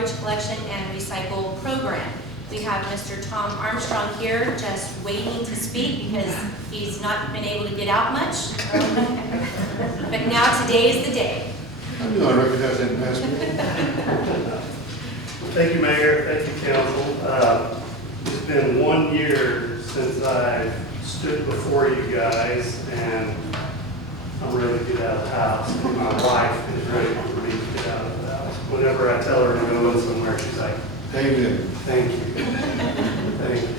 garbage collection and recycle program. We have Mr. Tom Armstrong here just waiting to speak because he's not been able to get out much. But now today is the day. I knew I recognized that in past meeting. Thank you, Mayor. Thank you, Council. It's been 1 year since I stood before you guys, and I'm ready to get out of the house. And my wife is ready for me to get out of the house. Whenever I tell her to go in somewhere, she's like, Amen. thank you. Thank you.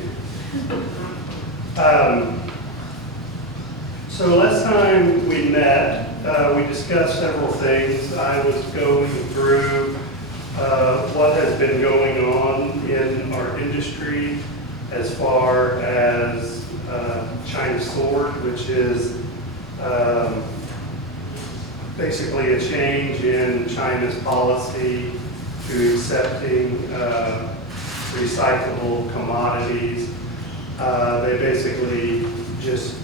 So last time we met, we discussed several things. I was going through what has been going on in our industry as far as China Sword, which is basically a change in China's policy to accepting recyclable commodities. They basically just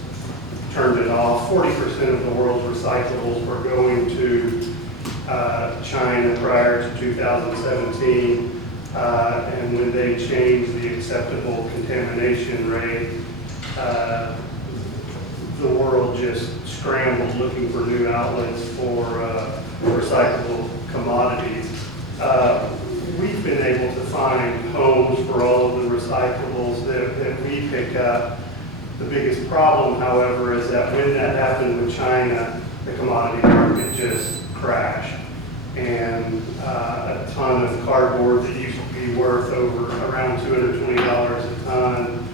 turned it off. 40% of the world's recyclables were going to China prior to 2017, and when they changed the acceptable contamination rate, the world just scrambled looking for new outlets for recyclable commodities. We've been able to find homes for all of the recyclables that we pick up. The biggest problem, however, is that when that happened with China, the commodity market just crashed. And a ton of cardboard that used to be worth around $220 a ton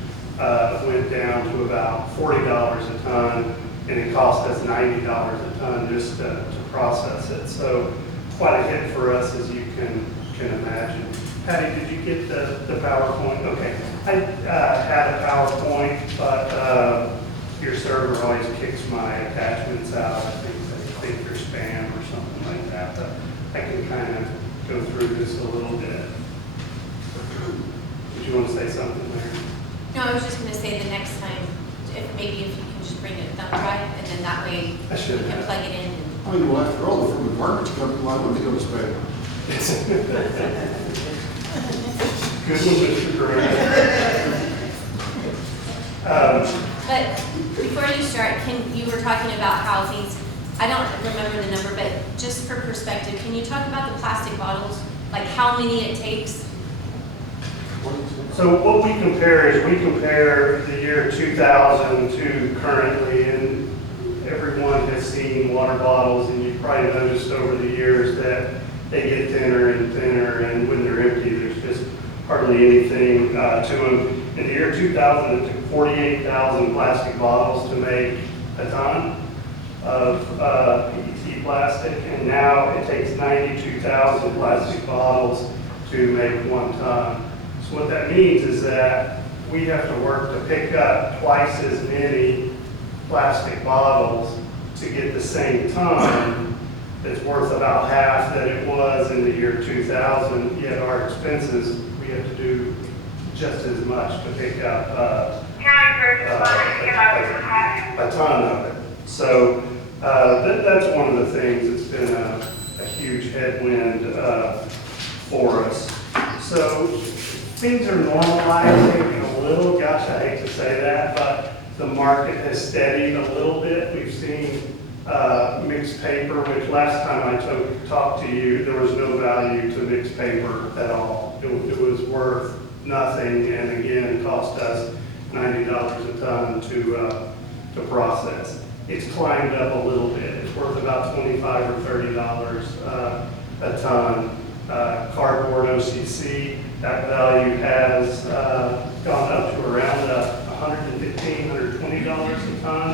went down to about $40 a ton, and it cost us $90 a ton just to process it. So quite a hit for us, as you can imagine. Patty, did you get the PowerPoint? Okay. I had a PowerPoint, but your server always kicks my attachments out. I think they're spam or something like that. But I can kind of go through this a little bit. Did you want to say something there? No, I was just going to say the next time, maybe if you can just bring a thumb drive, and then that way you can plug it in. I mean, well, after all, the from garbage company, why wouldn't they go to spam? Good one, Mr. Grant. But before you start, you were talking about how things, I don't remember the number, but just for perspective, can you talk about the plastic bottles, like how many it takes? So what we compare is we compare the year 2000 to currently, and everyone has seen water bottles, and you've probably noticed over the years that they get thinner and thinner, and when they're empty, there's just hardly anything to them. In the year 2000, it took 48,000 plastic bottles to make a ton of PET plastic, and now it takes 92,000 plastic bottles to make 1 ton. So what that means is that we have to work to pick up twice as many plastic bottles to get the same ton that's worth about half that it was in the year 2000, yet our expenses, we have to do just as much to pick up a ton of it. So that's one of the things that's been a huge headwind for us. So things are normalizing a little, gosh, I hate to say that, but the market has steadied a little bit. We've seen mixed paper, which last time I talked to you, there was no value to mixed paper at all. It was worth nothing, and again, it cost us $90 a ton to process. It's climbed up a little bit. It's worth about $25 or $30 a ton. Cardboard OCC, that value has gone up to around $115, $120 a ton.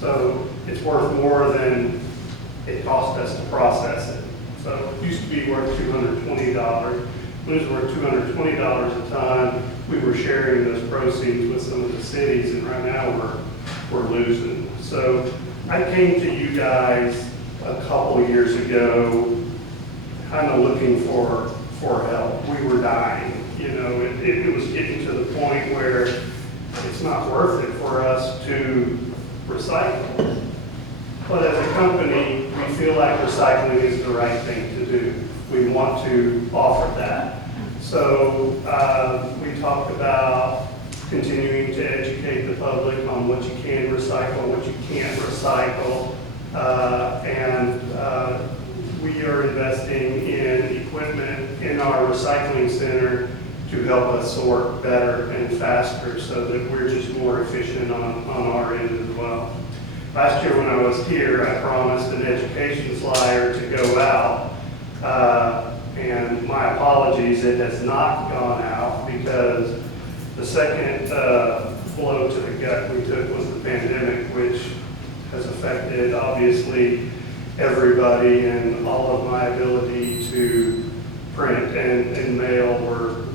So it's worth more than it cost us to process it. So it used to be worth $220. When it was worth $220 a ton, we were sharing those proceeds with some of the cities, and right now we're losing. So I came to you guys a couple years ago kind of looking for help. We were dying. You know, it was getting to the point where it's not worth it for us to recycle. But as a company, we feel like recycling is the right thing to do. we want to offer that. So we talked about continuing to educate the public on what you can recycle, what you can't recycle, and we are investing in equipment in our recycling center to help us sort better and faster so that we're just more efficient on our end as well. Last year when I was here, I promised an education flyer to go out, and my apologies, it has not gone out because the second blow to the gut we took was the pandemic, which has affected obviously everybody, and all of my ability to print and mail were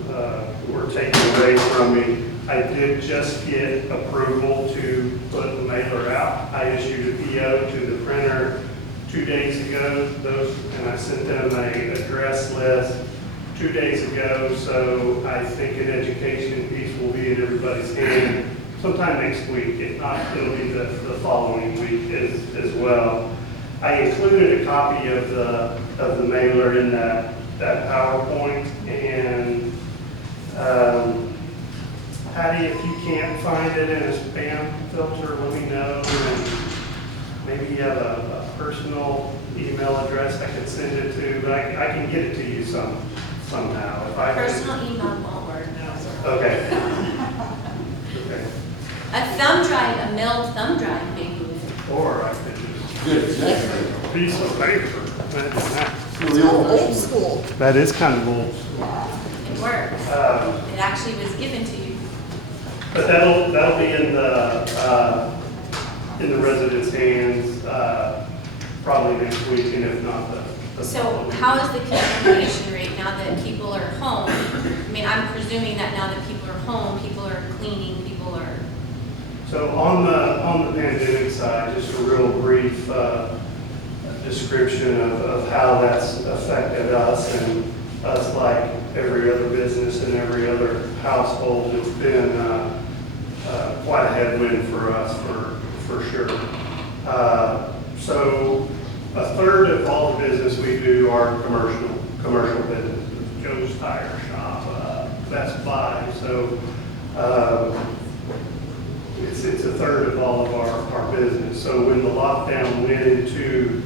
taken away from me. I did just get approval to put the mailer out. I issued a PO to the printer 2 days ago, and I sent them an address list 2 days ago, so I think an education piece will be in everybody's hand sometime next week. If not, it'll be the following week as well. I included a copy of the mailer in that PowerPoint, and Patty, if you can't find it in a spam filter, let me know, and maybe you have a personal email address I could send it to, but I can get it to you somehow. If I Personal email won't work. Okay. Okay. A thumb drive, a mailed thumb drive, maybe. Or I could just Good executive. a piece of paper. The old Old school. That is kind of old. It works. It actually was given to you. But that'll be in the residents' hands, probably next week, and if not the So following. how is the contamination rate now that people are home? I mean, I'm presuming that now that people are home, people are cleaning, people are, So on the pandemic side, just a real brief description of how that's affected us, and us, like every other business and every other household. It's been quite a headwind for us, for sure. So a third of all the business we do are commercial businesses. Joe's Tire Shop, Best Buy. So it's a third of all of our business. So when the lockdown went into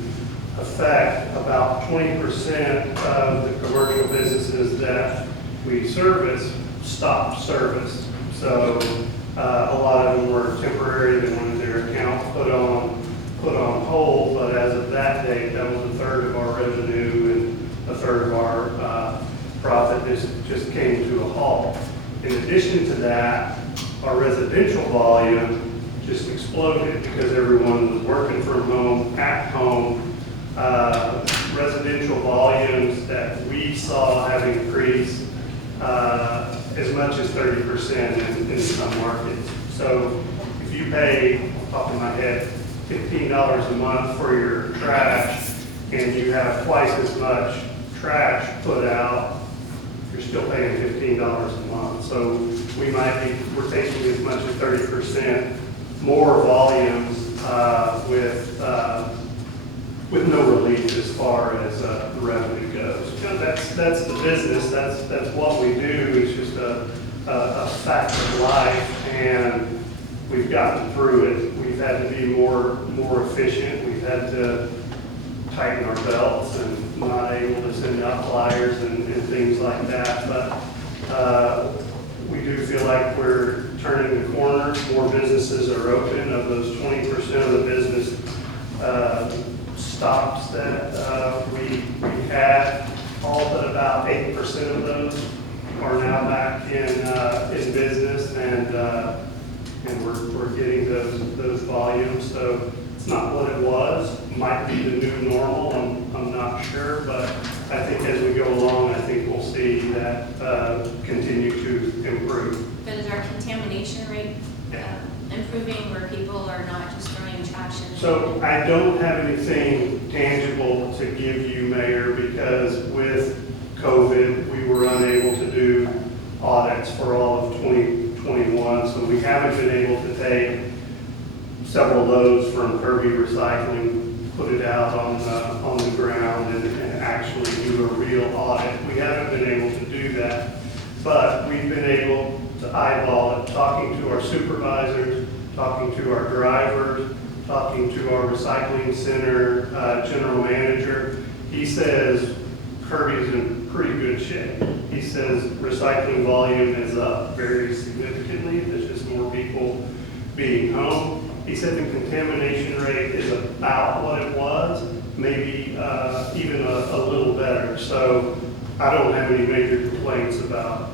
effect, about 20% of the commercial businesses that we service stopped service. So a lot of them were temporary. They wanted their accounts put on hold, but as of that date, that was a third of our revenue and a third of our profit just came to a halt. In addition to that, our residential volume just exploded because everyone was working from home, at home. Residential volumes that we saw have increased as much as 30% in some markets. So if you pay, off the top of my head, $15 a month for your trash, and you have twice as much trash put out, you're still paying $15 a month. So we're taking as much as 30% more volumes with no relief as far as the revenue goes. You know, that's the business. That's what we do. It's just a fact of life, and we've gotten through it. We've had to be more efficient. We've had to tighten our belts and not able to send out flyers and things like that. But we do feel like we're turning the corner. More businesses are open. Of those 20% of the business stops that we had, all but about 8% of those are now back in business, and we're getting those volumes. So it's not what it was. Might be the new normal. I'm not sure, but I think as we go along, I think we'll see that continue to improve. but is our contamination rate improving where people are not just throwing trash in? So I don't have anything tangible to give you, Mayor, because with COVID, we were unable to do audits for all of 2021. So we haven't been able to take several loads from Kirby Recycling put it out on the ground and actually do a real audit. We haven't been able to do that, but we've been able to eyeball it, talking to our supervisors, talking to our drivers, talking to our recycling center general manager. He says Kirby's in pretty good shape. He says recycling volume is up very significantly. There's just more people being home. He said the contamination rate is about what it was, maybe even a little better. So I don't have any major complaints about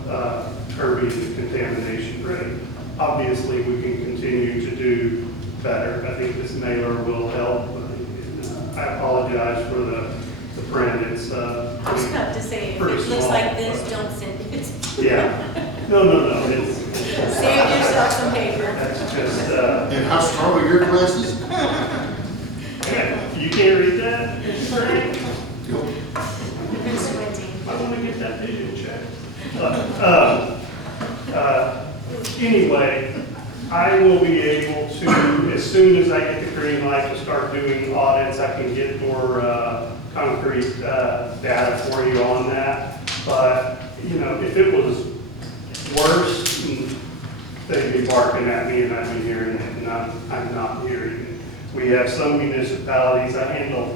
Kirby's contamination rate. Obviously, we can continue to do better. I think this mailer will help. I apologize for the print. It's I was about to say, if pretty it looks small, like this, but- don't send it. Yeah. No. It's Save yourself some paper. that's just, And how strong are your glasses? you can't read that? I've been squinting. I want to get that vision checked. Anyway, I will be able to, as soon as I get the green light to start doing audits, I can get more concrete data for you on that. But, you know, if it was worse, they'd be barking at me and I'd be hearing it, and I'm not hearing it. We have some municipalities, I handle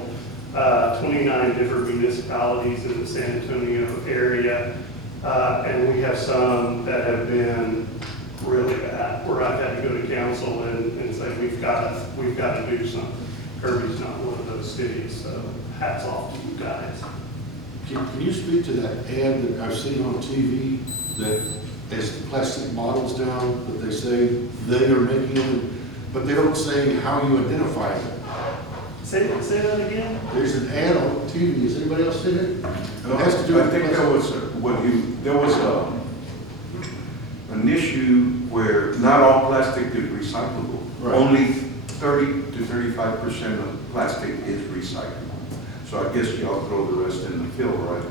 29 different municipalities in the San Antonio area, and we have some that have been really bad, where I've had to go to council and say, we've got to do something. Kirby's not one of those cities, so hats off to you guys. Can you speak to that ad that I've seen on TV that has the plastic bottles down, that they say they are making them, but they don't say how you identify them? Say that again? There's an ad on TV. Has anybody else seen it? It has to do I with think there was, there was an issue where not all plastic is recyclable. Right. Only 30 to 35% of plastic is recyclable. So I guess y'all throw the rest in the fill, right?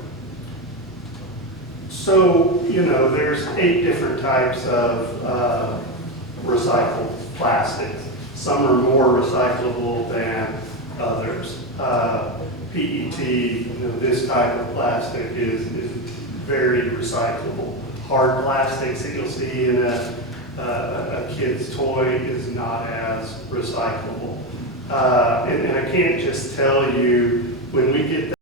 So, you know, there's 8 different types of recycled plastics. Some are more recyclable than others. PET, you know, this type of plastic is very recyclable. Hard plastics that you'll see in a kid's toy is not as recyclable. And I can't just tell you, when we get